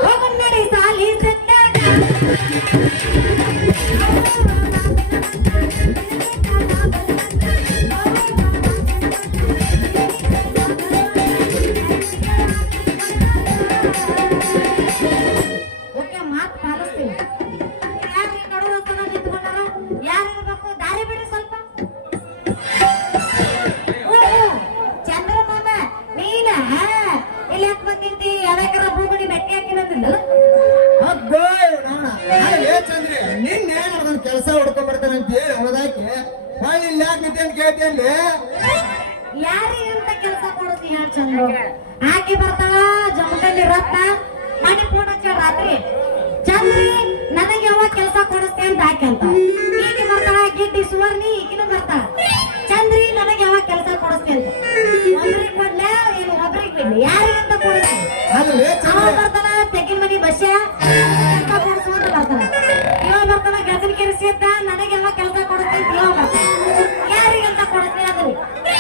ಹೋಗು ನಡಿ ಸಾಲಿ ಓಕೆ ಮಾತು ಪಾಲಿಸ್ತೀನಿ. ಯಾರು ನಡುವ ನಿಂತ್ಕೊಂಡಾರ ಯಾರು ಇರ್ಬೇಕು ದಾರಿ ಬಿಡಿ ಸ್ವಲ್ಪ. ಚಂದ್ರಮಾಮ ನೀನ ಇಲ್ಲಿ ಯಾಕೆ ಬಂದಿದ್ದಿ ಯಾವ್ಯಾಕರ ಭೂಮಿ ಬೆಟ್ಟಿ ಹಾಕಿನಂದಿಲ್ಲ ಅಗ್ಗೋ ನೋಡ ಲೇ ಚಂದ್ರಿ ನಿನ್ನೆ ನನ್ನ ಕೆಲಸ ಹುಡ್ಕೊಂಡ್ ಬರ್ತಾನೆ ಅಂತ ಹೇಳಿ ಹೋದಾಕೆ ಹೊಳ್ಳಿ ಇಲ್ಲಿ ಯಾಕೆ ನಿಂತೆ ಅಂತ ಕೇಳ್ತೇನೆ. ಯಾರಿಗೆ ಅಂತ ಕೆಲಸ ಕೊಡ್ತಿ ಹೇಳ ಚಂದ್ರು ಆಕೆ ಬರ್ತಾಳ ಜಮಖಂಡಿ ರತ್ನ ಮಣಿ ಫೋನ್ ಹಚ್ಚ ರಾತ್ರಿ ಚಂದ್ರಿ ನನಗೆ ಯಾವಾಗ ಕೆಲಸ ಕೊಡಿಸ್ತೆ ಅಂತ ಆಕೆ ಅಂತ ಈಕೆ ಬರ್ತಾಳ ಗಿಡ್ಡಿ ಸುವರ್ಣಿ ಈಗಿನೂ ಬರ್ತಾಳ ಚಂದ್ರಿ ನನಗೆ ಯಾವಾಗ ಕೆಲಸ ಕೊಡಿಸ್ತೆ ಅಂತ ಒಬ್ರಿಗೆ ಕೊಡ್ಲೆ ಏನು ಒಬ್ರಿಗೆ ಬಿಡ್ಲಿ ಯಾರಿಗಂತ ಕೊಡಿಸ್ತಿ ಅಲ್ಲೇ ಅವ ಬರ್ತಾನ ತೆಗಿನ ಮನಿ ಬಸ್ಸ ಕೆಲಸ ಕೊಡಿಸುವಂತ ಬರ್ತಾನ ಇವ ಬರ್ತಾನ ಗದನ ಕೆರೆಸಿದ್ದ ನನಗೆ ಯಾವಾಗ ಕೆಲಸ ಕೊಡಿಸ್ತೆ ಅಂತ ಇವ ಬರ್ತಾನ ಯಾರಿಗಂತ ಕೊಡಿಸ್ತಿ ಅದ್ರಿ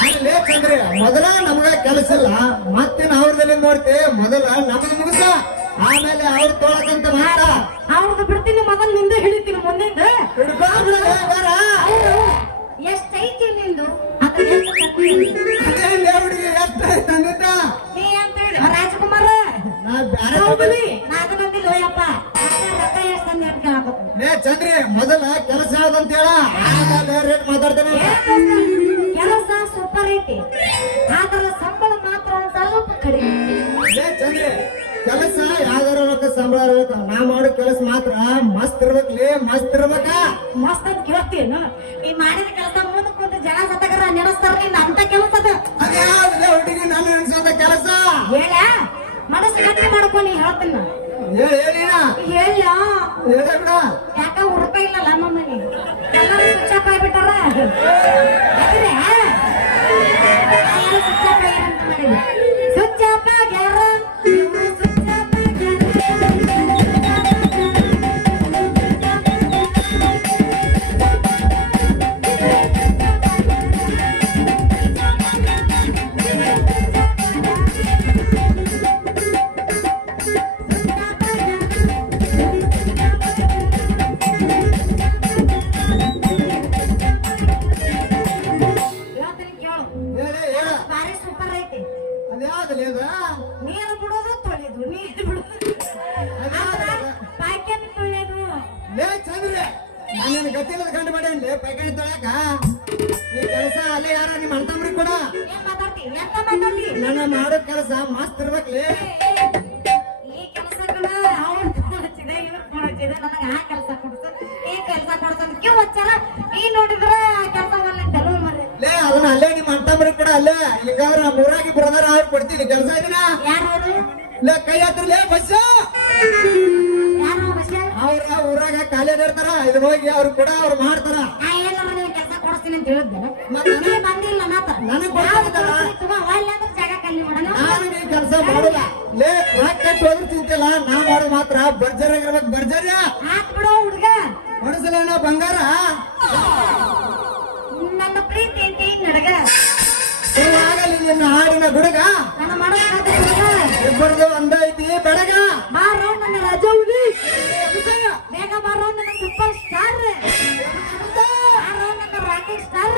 ಅಲ್ಲೇ ಚಂದ್ರಿ ಮೊದಲ ನಮಗ ಕೆಲಸ ಇಲ್ಲ ಮತ್ತೆ ಅವ್ರದಲ್ಲಿ ನೋಡ್ತಿ ಮೊದಲ ನಮಗ್ ಮುಗಿಸ ಆಮೇಲೆ ಅವ್ರ ತೊಳಕಂತ ಮಾಡ ಅವ್ರದ್ದು ಬಿಡ್ತೀನಿ ಮೊದಲು ನಿಂದ ಹಿಡಿತೀನಿ ಮುಂದಿಂದ ಎಷ್ಟೈತಿ ನಿಂದು ಹುಡುಗಿ ಎಷ್ಟು ತಂದಿದ್ದ ನೀ ಅಂತ ಹೇಳಿ ರಾಜಕುಮಾರ ನಾ ಬ್ಯಾರೆ ಬಾಹುಬಲಿ ನಾನು ನಂದಿಲ್ಲ ಹೋಯಪ್ಪ ರೊಕ್ಕ ಎಷ್ಟು ತಂದೆ ಅಂತ ಕೇಳಬೇಕು ಲೇ ಚಂದ್ರಿ ಮೊದಲ ಕೆಲಸ ಯಾವ್ದಂತ ಹೇಳ ಆಮೇಲೆ ರೇಟ್ ಮಾತಾಡ್ತೇನೆ. ಕೆಲಸ ಸೂಪರ್ ಐತಿ ಆದ್ರ ಸಂಬಳ ಮಾತ್ರ ಒಂದ್ ಸ್ವಲ್ಪ ಕಡಿಮೆ ಲೇ ಚಂದ್ರಿ ಕೆಲಸ ಯಾವ್ದಾರ ರೊಕ್ಕ ಸಂಬಳ ಇರ್ಬೇಕು ನಾ ಮಾಡೋ ಕೆಲಸ ಮಾತ್ರ ಮಸ್ತ್ ಇರ್ಬೇಕ್ಲಿ ಮಸ್ತ್ ಇರ್ಬೇಕ. ಮಸ್ತ್ ಅಂತ ಕೇಳ್ತೀನು ನೀ ಮಾಡಿದ ಕೆಲಸ ಮುಂದೆ ಕುಂತ ಜನ ಸತ್ತಗರ ನೆನೆಸ್ತಾರ ನೀನ್ ಅಂತ ಕೆಲಸ ಅದ ಅದ್ಯಾವ್ದ್ಲೇ ಹುಡುಗಿ ನಾನು ನೆನ್ಸೋದ ಕೆಲಸ ಹೇಳ ಮನಸ್ಸು ಗಟ್ಟಿ ಮಾಡ್ಕೊ ನೀ ಹೇಳ್ತೀನಿ ಹೇಳಿನ ಹೇಳ ಹೇಳ ಬಿಡ ಯಾಕ ಉರುಪ ಇಲ್ಲಲ್ಲ ಮಮ್ಮನಿ ಎಲ್ಲರೂ ಸ್ವಿಚ್ ಆಫ್ ಆಗ್ಬಿಟ್ಟಾರ ಸ್ವಿಚ್ ಆಫ್ ಆಗ್ಯಾರ ಅಂತ ಮಾಡಿದ್ವಿ ಸ್ವಿಚ್ ಆಫ್ ಆಗ್ಯಾರ ಸ್ವಿಚ್ ಆಫ್ ಹೇಳ ಹೇಳ ಭಾರಿ ಸೂಪರ್ ಐತಿ ಅದ್ಯಾವ್ದ್ಲಿ ಅದ ನೀರು ಬಿಡೋದು ತೊಳೆದು ನೀರು ಬಿಡೋದು ಪ್ಯಾಕೆಟ್ ತೊಳೆದು ಲೇ ಚಂದ್ರಿ ನನ್ನ ಗತಿಲ್ಲದ ಕಂಡು ಮಾಡೇನ್ಲಿ ಪ್ಯಾಕೆಟ್ ತೊಳಕ ಈ ಕೆಲಸ ಅಲ್ಲೇ ಯಾರ ನಿಮ್ಮ ಅಣ್ತಂಬ್ರಿ ಕೂಡ ಏನ್ ಮಾತಾಡ್ತಿ ಎಂತ ಮಾತಾಡ್ತಿ ನನ್ನ ಮಾಡೋ ಕೆಲಸ ಮಸ್ತ್ ಇರ್ಬೇಕ್ಲಿ. ಈ ಕೆಲಸಗಳ ಅವ್ರು ಫೋನ್ ಹಚ್ಚಿದೆ ಇವ್ರು ಫೋನ್ ಹಚ್ಚಿದೆ ನನಗೆ ಆ ಕೆಲಸ ಕೊಡ್ಸ ಈ ಕೆಲಸ ಕೊಡ್ಸ ಕ್ಯೂ ಹಚ್ಚಾರ ಈ ನೋಡಿದ್ರ ಕೆಲಸ ಒಳ್ಳೆ ತೆಲುಗು ಮರೆ ಲೇ ಅದನ್ನ ಅಲ್ಲೇ ನಿಮ್ಮ ಅಣ್ತಂಬ್ರಿ ಕೂಡ ಅಲ್ಲೇ ಇಲ್ಲಿಗಾದ್ರ ಮೂರಾಗಿ ಬ್ರದರ್ ಅವ್ರು ಕೊಡ್ತೀನಿ ಕೆಲಸ ಇದನ್ನ ಯಾರು ಲೇ ಕೈ ಹತ್ರಲೇ ಬಸ್ ಯಾರು ಬಸ್ಸ ಅವ್ರ ಊರಾಗ ಖಾಲಿ ಇರ್ತಾರ ಇದನ್ನ ಹೋಗಿ ಅವ್ರು ಕೂಡ ಅವ್ರು ಮಾಡ್ತಾರ. ನಾ ಎಲ್ಲರ ನೀವು ಕೆಲಸ ಕೊಡಿಸ್ತೀನಿ ಅಂತ ಹೇಳಿದ್ದೆ ಮತ್ತೆ ನೀ ಬಂದಿಲ್ಲ ಮಾತ್ರ ನನಗ್ ಗೊತ್ತಾಗ್ತದಲ್ಲ. ಅಲ್ಲಾಂದ್ರೆ ಜಾಗ ಕಲ್ಲಿ ಮಾಡೋಣ ನಾನು ಈ ಕೆಲಸ ಮಾಡಲ್ಲ ಲೇ ರಾಕೆಟ್ ಹೋದ್ರು ಚಿಂತಿಲ್ಲ ನಾ ಮಾಡೋದು ಮಾತ್ರ ಬರ್ಜರಿಯಾಗಿರ್ಬೇಕು ಬರ್ಜರ್ಯ ಹಾಕ್ಬಿಡೋ ಹುಡ್ಗ ಹೊಡಸಲೇನ ಬಂಗಾರ ನನ್ನ ಪ್ರೀತಿ ಐತಿ ನಡಗ ಆಗಲಿ ನಿನ್ನ ಹಾಡಿನ ಗುಡುಗ ನನ್ನ ಮಾಡೋದು ಹುಡುಗ ಇಬ್ಬರದು ಒಂದ ಐತಿ ಬೆಳಗ ಬಾರೋ ನನ್ನ ರಜಾ ಹುಡಿ ಬೇಗ ಬಾರೋ ನನ್ನ ಸೂಪರ್ ಸ್ಟಾರ್ ಬಾರೋ ನನ್ನ ರಾಕೆಟ್ ಸ್ಟಾರ್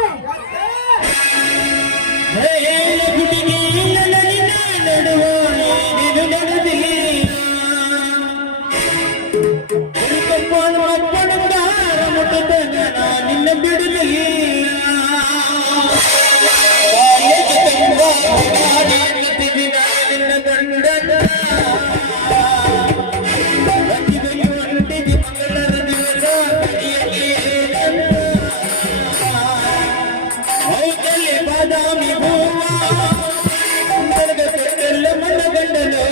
ನಿನ್ನ ಬಿಡಲಿ ಬಾದಾಮಿ ಹೂವ ಮನ ಗಂಡನು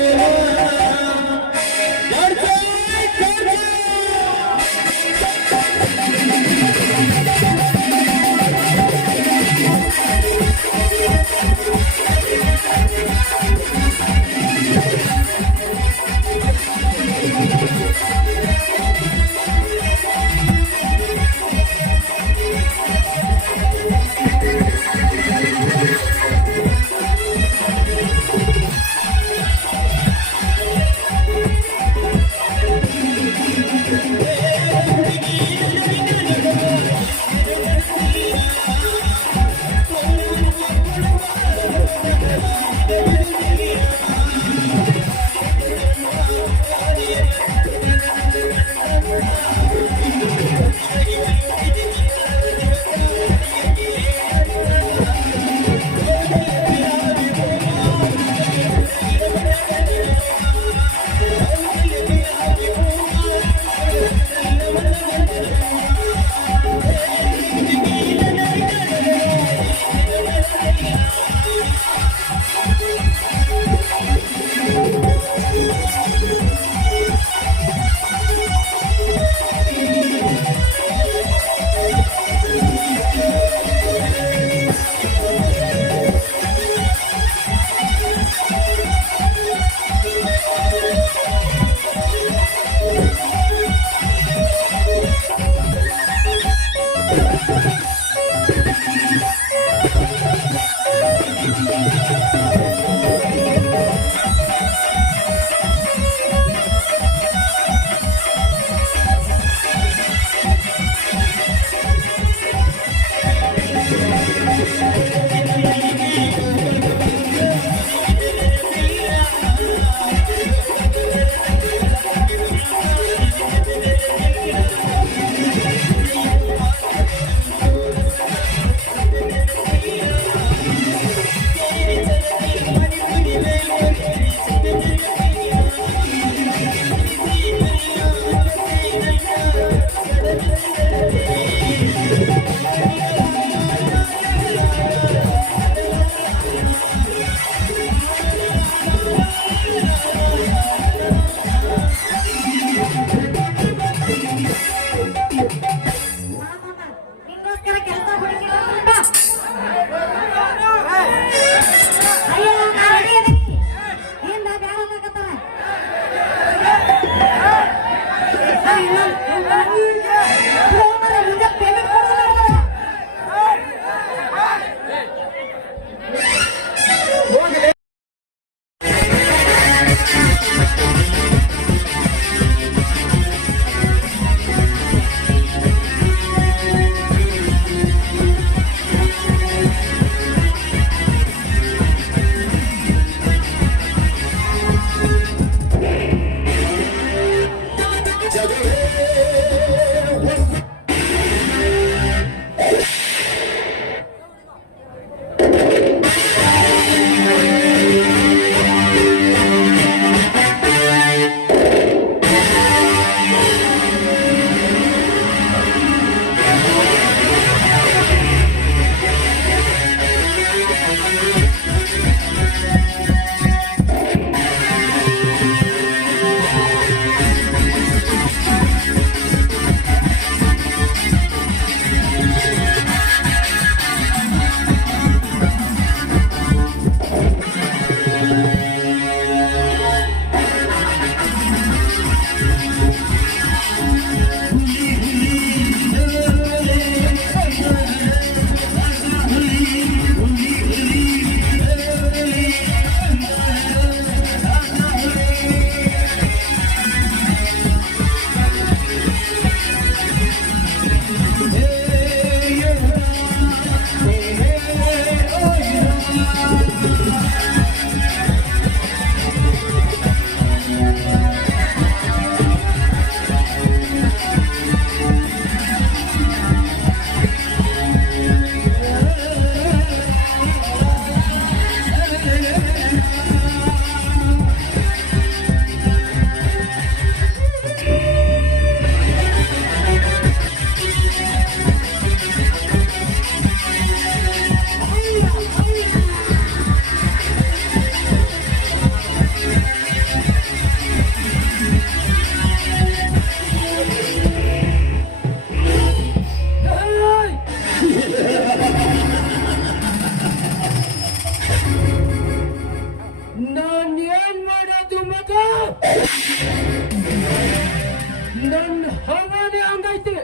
ನಿನಗೋಸ್ಕರ ಕೆಲಸ ಹುಡುಕಿ ಬಾ. ಅಯ್ಯೋ ನಾ ready ಅದೀನಿ. ಏನ್ ನಾ ಬ್ಯಾಡ ಅನ್ನಕತ್ತಾರ? ಹೋಮರ ಮುಂದೆ payment ಕೊಡೋದು ನೋಡ್ತಾರ. ಹೋಗ್ಲಿ. ನಾನ್ ಏನ್ ಮಾಡೋದು ಮಗ? ನನ್ನ ಹವಾನೆ ಹಂಗೈತೆ.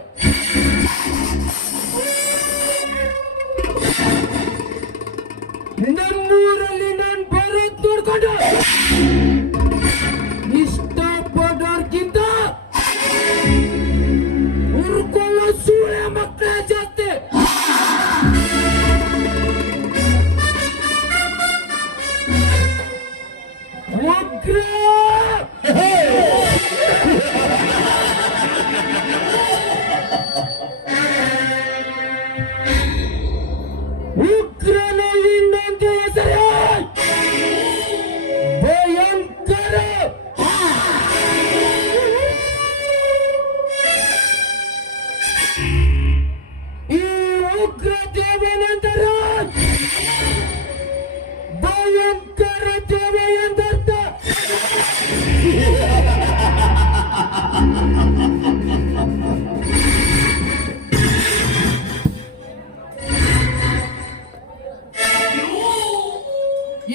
ನಮ್ಮೂರಲ್ಲಿ ನಾನ್ ಬರೋದ್ ನೋಡ್ಕೊಂಡು ಇಷ್ಟಪಡೋರ್ಗಿಂತ ಹುರ್ಕೊಳ್ಳೋ ಸೂಳೆ ಮಕ್ಕಳೇ ಜಾಸ್ತಿ. ಉಗ್ರ ಉಗ್ರನ ಇನ್ನೊಂದು ಹೆಸರು ಭಯಂಕರ. ಈ ಉಗ್ರ ದೇವನೆಂದರ ಭಯಂಕರ ದೇವ ಎಂದರ್ಥ.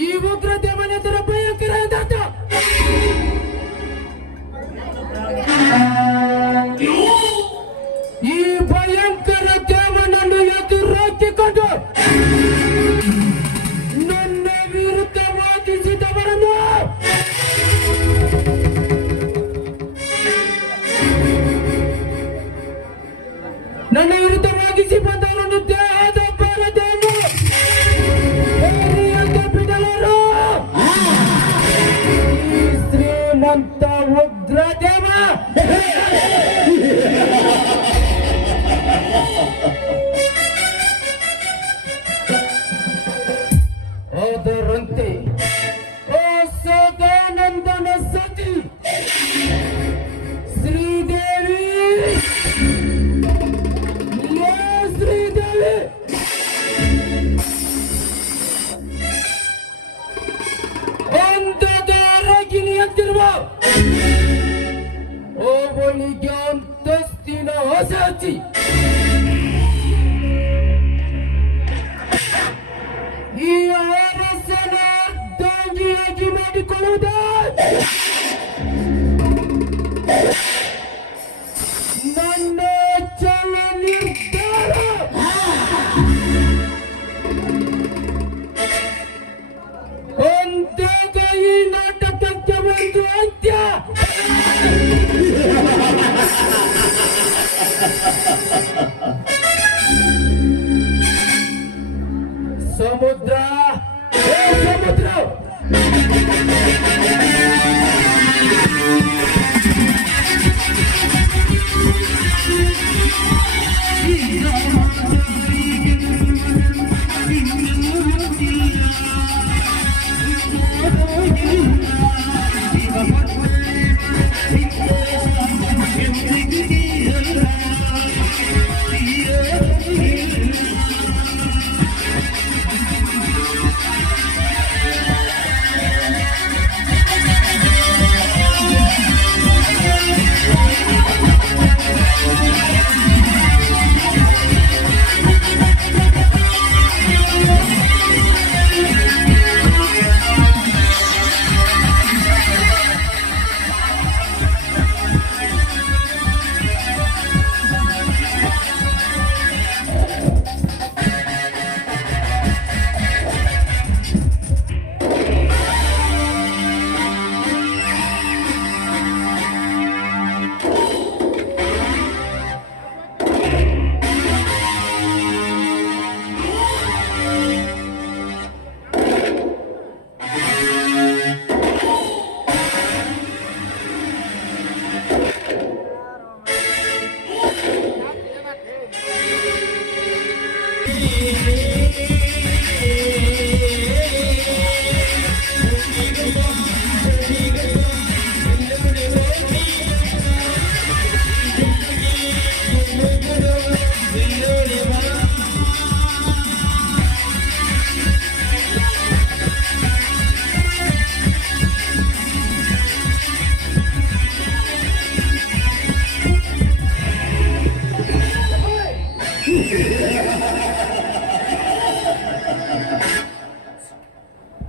ಈ ಉಗ್ರ ದೇವನೆಂದರ ಭಯಂಕರ ಎಂದರ್ಥ. ಈ ಭಯಂಕರ ದೇವನನ್ನು ಎದುರಾಕಿಕೊಂಡು ನನ್ನ ವಿರುದ್ಧ ವಾದಿಸಿದವರನ್ನು ನನ್ನ ವಿರುದ್ಧ ವಾದಿಸಿ ಬಂದವರನ್ನು ದೇಹದ ಬರದೇನು ಬಿಡಲರು. ಈ ಶ್ರೀಮಂತ ಉಗ್ರ ದೇವ ಅದರಂತೆ ಸದಾನಂದನ ಸತಿ ಶ್ರೀದೇವಿ, ಶ್ರೀದೇವಿ ಅಂಧದ ರಗಿನಿ ಅಂತಿರುವ ಅವಳಿಗೆ ಅಂತಸ್ತಿನ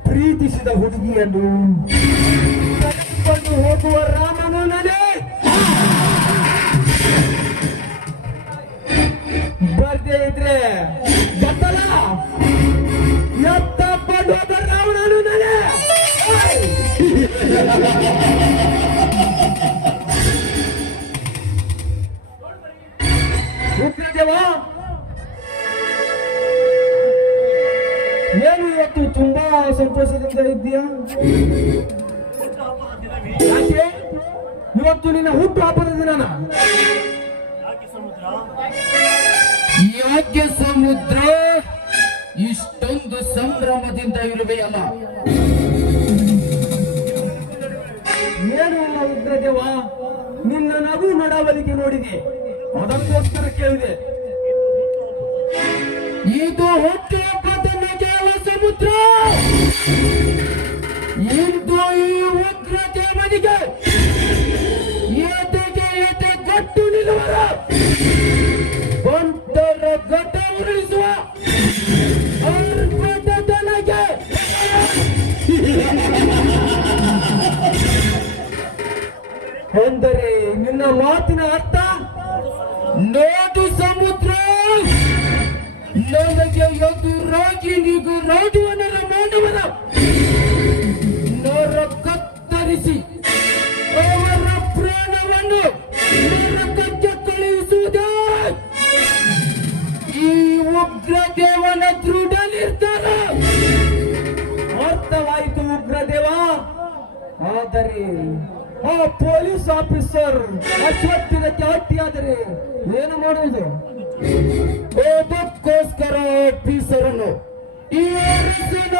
ಪ್ರೀತಿಸಿದ ಹುಡುಗಿಯನ್ನು ಕರೆದುಕೊಂಡು ಹೋಗುವ ರಾಮನು ನಡೆ ಬರ್ದೇ ಇದ್ರೆ ಗದ್ದಲ ಎತ್ತ ಪಡುವ ರಾವಣನು ನಡೆ ಉಗ್ರದೇವ ಏನು ಇವತ್ತು ತುಂಬಾ ಸಂತೋಷದಿಂದ ಇದ್ದೀಯಾ? ಯಾಕೆ ಇವತ್ತು ನಿನ್ನ ಹುಟ್ಟು ಹಬ್ಬದ ದಿನನ? ಯಾಕೆ ಸಮುದ್ರ ಇಷ್ಟೊಂದು ಸಂಭ್ರಮದಿಂದ ಇರುವೆಯಲ್ಲ? ಏನು ಇಲ್ಲ ಉಗ್ರದೇವ, ನಿನ್ನ ನಗು ನಡವಳಿಕೆ ನೋಡಿದೆ, ಅದಕ್ಕೋಸ್ಕರ ಕೇಳಿದೆ. ಇದು ಹುಟ್ಟು ಹಬ್ಬದ ನಗೆಯಲ್ಲ ಸಮುದ್ರ. ಇಂದು ಈ ಉಗ್ರ ದೇವನಿಗೆ ಎದೆಗೆ ಎದೆ ಗಟ್ಟು ನಿಲ್ಲುವರ ಬಂಟರ ಘಟ ಉರುಳಿಸುವ ಅರ್ಪದ ನಗೆ. ಎಂದರೆ ನಿನ್ನ ಮಾತಿನ ಅರ್ಥ? ನೋಡು ಸಮುದ್ರ, ನನಗೆ ಎದುರಾಗಿ ನಿಗುರಾಡುವನರ ಮಾಡುವನ ನರ ಕತ್ತರಿಸಿ ಅವರ ಪ್ರಾಣವನ್ನು ನರಕಕ್ಕೆ ಕಳುಹಿಸುವುದೇ ಈ ಉಗ್ರ ದೇವನ ದೃಢ ನಿರ್ಧಾರ. ಅರ್ಥವಾಯಿತು ಉಗ್ರದೇವ. ಆದರೆ ಆ ಪೊಲೀಸ್ ಆಫೀಸರ್ ಅಶ್ವತ್ಥಿನಕ್ಕೆ ಅಡ್ಡಿಯಾದರೆ ಏನು ಮಾಡುವುದು? ಅದಕ್ಕೋಸ್ಕರ ಆಫೀಸರನ್ನು ಈ ಅರಸಿನ